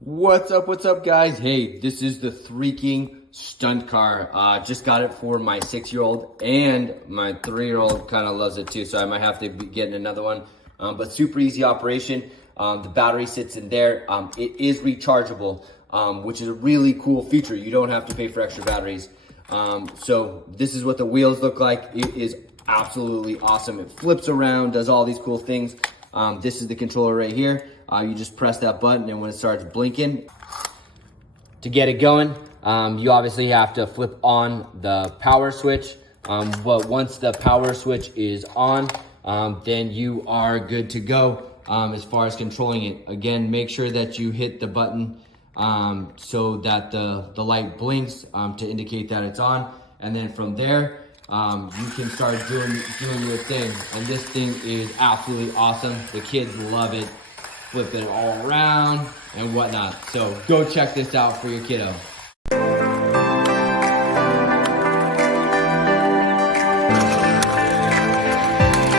What's up guys? Hey, this is the Freaking Stunt Car. Just got it for my 6-year-old, and my 3-year-old kind of loves it too, so I might have to be getting another one. But super easy operation. The battery sits in there. It is rechargeable, which is a really cool feature. You don't have to pay for extra batteries. So this is what the wheels look like. It is absolutely awesome. It flips around, does all these cool things. This is the controller right here. You just press that button, and when it starts blinking, to get it going, you obviously have to flip on the power switch. But once the power switch is on, then you are good to go as far as controlling it. Again, make sure that you hit the button so that the light blinks to indicate that it's on. And then from there, you can start doing your thing. And this thing is absolutely awesome. The kids love it. Flip it all around and whatnot. So go check this out for your kiddo.